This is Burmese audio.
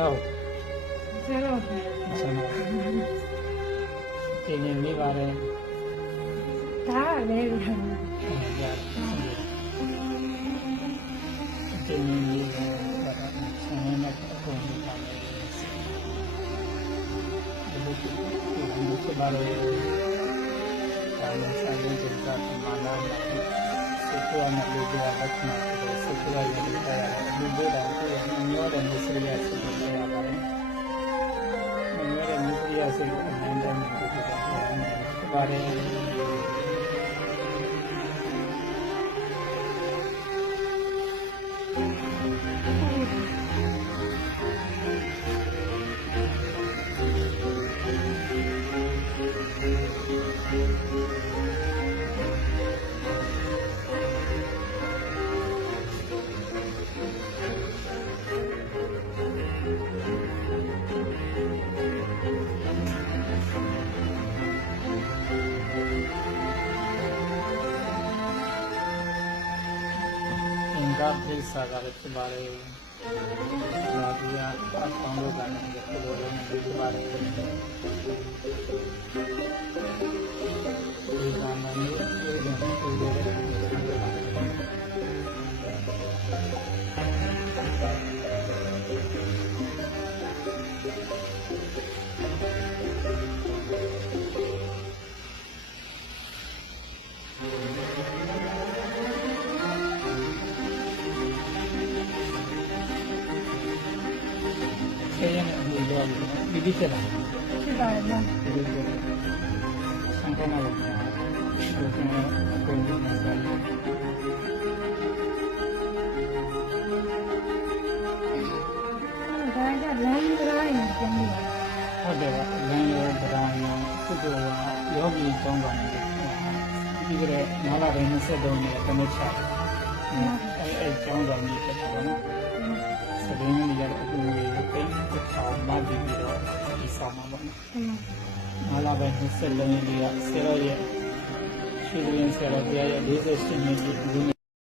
လောက် ကျတော့ ဆန္ဒဒီနေ့မိပါတယ် ဒါလည်း ဒီနေ့မိပါတယ်ဆန္ဒနဲ့အကုန်လုံးပါတယ်ဒီလိုဖြစ်ပါတယ်ဒါလည်းစာရင်းတွေကမာနာမှာစေတနာလူတွေအပ်မှာစေတနာရည်တရားလူတွေတော့ကိုယ်ညောတဲ့မျိုးစရိယစိတ်တွေရပါတယ်ညောတဲ့မျိုးစရိယစိတ်ကိုအမှန်တမ်းကိုပြောတာပါတယ်ကပိစာကလည်းဖြစ်ပါတယ်။ဒါကလည်းအပေါင်းလို့ကလည်းဒီလိုလိုဖြစ်ပါတယ်။ဒီကံမှာမျိုးဒီကံကိုရတဲ့ဆယ်ရက်နဲ့အမှုရောပြီးပြီဖြစ်လာ ဖြစ်ပါတယ်နော် ဒီလိုမျိုးဆန်ကောင်းလာလို့ဒီလိုမျိုးအကုန်လုံးနဲ့ဆိုင်ဒါတယ်ကလမ်းတိုင်းပြန်ပြီး ဟုတ်တယ်ဗျလမ်းရောဗရာရောခုကယောဂီကျောင်းတော်နေပြီးကြတဲ့နာလာတိုင်း23နဲ့တနစ်ချအဲကျောင်းတော်ကြီးဖြစ်တာပေါ့နော်စရင်းကြီးရတဲ့အကူကြီးပိတ်တစ်ထောင်မှပြီးတော့ဒီဆောင်မှာပေါ့နော်နာလာပိုင်း24ရက်နေ့ကဆရာရဲ့ရှိရင်းဆရာရဲ့48နှစ်ကြီး